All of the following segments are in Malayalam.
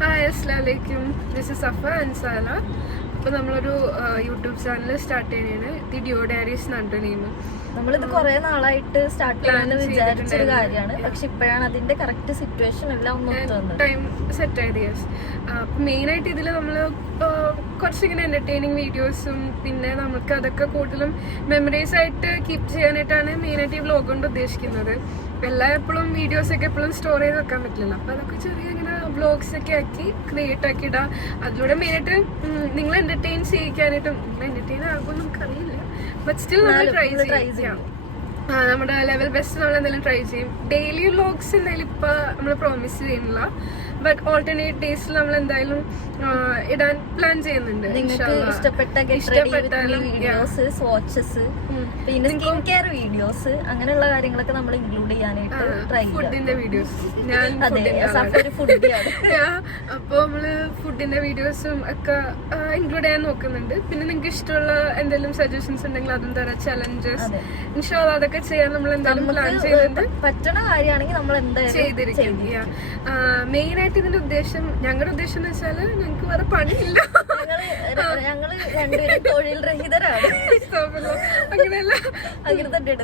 ഹായ് അസ്സലാമു അലൈക്കും. ദിസ് ഇസ് സഫ അൻസാല. അപ്പോൾ നമ്മളൊരു യൂട്യൂബ് ചാനൽ സ്റ്റാർട്ട് ചെയ്യുന്നതാണ്. ദി ഡിയോ ഡയറീസ് എന്നാണ് നെയിം. നമ്മളിത് കുറെ നാളായിട്ട് സ്റ്റാർട്ട് ചെയ്യാന്ന് വിചാരിച്ചൊരു കാര്യമാണ്. പക്ഷെ ഇപ്പോഴാണ് അതിന്റെ കറക്റ്റ് സിറ്റുവേഷൻ എല്ലാം ടൈം സെറ്റ് ആയത്. യെസ്. അപ്പം മെയിനായിട്ട് ഇതിൽ നമ്മൾ കുറച്ചിങ്ങനെ എന്റർടൈനിങ് വീഡിയോസും പിന്നെ നമുക്ക് അതൊക്കെ കൂടുതലും മെമ്മറീസ് ആയിട്ട് കീപ്പ് ചെയ്യാനായിട്ടാണ് മെയിനായിട്ട് ഈ വ്ലോഗ് കൊണ്ട് ഉദ്ദേശിക്കുന്നത്. എപ്പോഴും വീഡിയോസൊക്കെ എപ്പോഴും സ്റ്റോർ ചെയ്ത് വെക്കാൻ പറ്റില്ലല്ലോ. അപ്പോൾ അതൊക്കെ ചെറിയ ഇങ്ങനെ വ്ലോഗ്സ് ഒക്കെ ആക്കി ക്രിയേറ്റ് ആക്കി ഇടാം. അതിലൂടെ മെയിനായിട്ട് നിങ്ങൾ എന്റർടൈൻ ചെയ്യിക്കാനായിട്ടും എന്റർടൈൻ ആകുമ്പോൾ നമുക്കറിയില്ല. ബട്ട് സ്റ്റിൽ നമ്മൾ ട്രൈ ചെയ്യാം. നമ്മുടെ ലെവൽ ബെസ്റ്റ് നമ്മൾ എന്തെങ്കിലും ട്രൈ ചെയ്യും. ഡെയിലി വ്ലോഗ്സ് എന്തായാലും ഇപ്പൊ നമ്മൾ പ്രോമിസ് ചെയ്യുന്നില്ല. ബട്ട് ഓൾട്ടർനേറ്റ് ഡേയ്സിൽ നമ്മൾ എന്തായാലും ഇടാൻ പ്ലാൻ ചെയ്യുന്നുണ്ട്. ഇഷ്ടപ്പെട്ട വീഡിയോസ്, വാച്ചസ്, പിന്നെ സ്കിൻ കെയർ വീഡിയോസ്, അങ്ങനെയുള്ള കാര്യങ്ങളൊക്കെ നമ്മൾ ഇൻക്ലൂഡ് ചെയ്യാനായിട്ട് ട്രൈ ചെയ്യും. ഫുഡിന്റെ വീഡിയോസ് അപ്പൊ നമ്മള് ഫുഡിന്റെ വീഡിയോസും ഒക്കെ ഇൻക്ലൂഡ് ചെയ്യാൻ നോക്കുന്നുണ്ട്. പിന്നെ നിങ്ങൾക്ക് ഇഷ്ടമുള്ള എന്തെങ്കിലും സജഷൻസ് ഉണ്ടെങ്കിൽ അതും തരാം. ചലഞ്ചസ് ഇൻഷാല്ലാ അതൊക്കെ ചെയ്യാൻ നമ്മൾ എന്തായാലും പ്ലാൻ ചെയ്യുന്നുണ്ട്. പറ്റണ കാര്യമാണെങ്കിൽ നമ്മൾ എന്തായാലും ചെയ്തിരിക്കും. മെയിൻ ആയിട്ട് ഇതിന്റെ ഉദ്ദേശം, ഞങ്ങളുടെ ഉദ്ദേശം എന്ന് വെച്ചാല് ഞങ്ങൾക്ക് വേറെ പണിയില്ല. ഞങ്ങള് രണ്ടുപേരും തൊഴിൽ രഹിതരാണ്. അങ്ങനെയല്ല,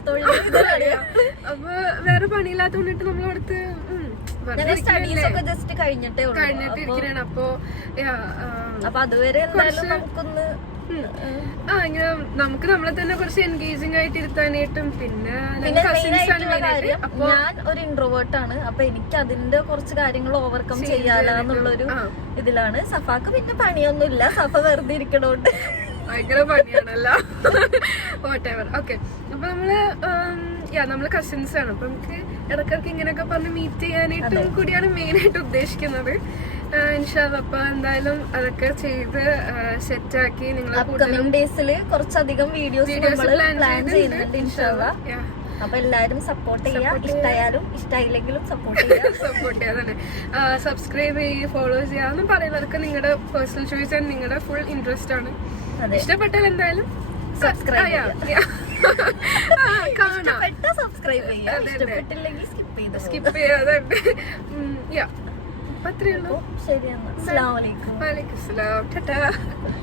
തൊഴിൽ രഹിതരാണ്. അപ്പൊ വേറെ പണിയില്ലാത്തോണ്ടിട്ട് നമ്മളടുത്ത് ജസ്റ്റ് കഴിഞ്ഞിട്ടിരിക്കണാണ്. അപ്പൊ അതുവരെ എന്തായാലും നമുക്കൊന്ന് ഇങ്ങനെ നമുക്ക് നമ്മളെ തന്നെ കുറച്ച് എൻഗേജിങ് ആയിട്ട് ഇരുത്താനായിട്ടും പിന്നെ ഞാൻ ഒരു ഇൻട്രോവേർട്ട് ആണ്. അപ്പൊ എനിക്ക് അതിന്റെ കുറച്ച് കാര്യങ്ങൾ ഓവർകം ചെയ്യാനുള്ളൊരു ഇതിലാണ്. സഫാക്ക് പിന്നെ പണിയൊന്നുമില്ല, സഫ വെറുതെ ഇരിക്കണോണ്ട് ഭയങ്കര പണിയാണല്ലോ. വാട്ടെവർ. ഓക്കെ, അപ്പൊ നമ്മള് കസിൻസ് ആണ്. അപ്പൊ നമുക്ക് ഇടക്കിടക്ക് ഇങ്ങനെയൊക്കെ പറഞ്ഞ് മീറ്റ് ചെയ്യാനായിട്ടും കൂടിയാണ് മെയിൻ ആയിട്ട് ഉദ്ദേശിക്കുന്നത്. ഇൻഷാല്ലാ അപ്പൊ എന്തായാലും അതൊക്കെ ചെയ്ത് സെറ്റ് ആക്കി നിങ്ങൾ അപ്കമിങ് ഡേയ്സില് കുറച്ചധികം വീഡിയോസ് പ്ലാൻ ചെയ്യുന്നുണ്ട് ഇൻഷാല്ലാ. അപ്പൊ എല്ലാരും സപ്പോർട്ട് ചെയ്യാം. ഇഷ്ടമായാലും ഇഷ്ടമായില്ലെങ്കിലും സപ്പോർട്ട് ചെയ്യാം തന്നെ. സബ്സ്ക്രൈബ് ചെയ്യുക, ഫോളോ ചെയ്യാന്നും പറയുന്നത് അതൊക്കെ നിങ്ങളുടെ പേഴ്സണൽ ചോയ്സ് ആൻഡ് നിങ്ങളുടെ ഫുൾ ഇൻട്രസ്റ്റ് ആണ്. ഇഷ്ടപ്പെട്ടാൽ എന്തായാലും സബ്സ്ക്രൈബ് ചെയ്യാം. സബ്സ്ക്രൈബ് ചെയ്യാം. ഇഷ്ടപ്പെട്ടില്ലെങ്കിൽ സ്കിപ്പ് ചെയ്യാതുണ്ട്. അത്രേ ഉള്ളൂ. ശരി, അസ്സലാമു അലൈക്കും. വലൈക്കും അസ്സലാം. ടാറ്റാ.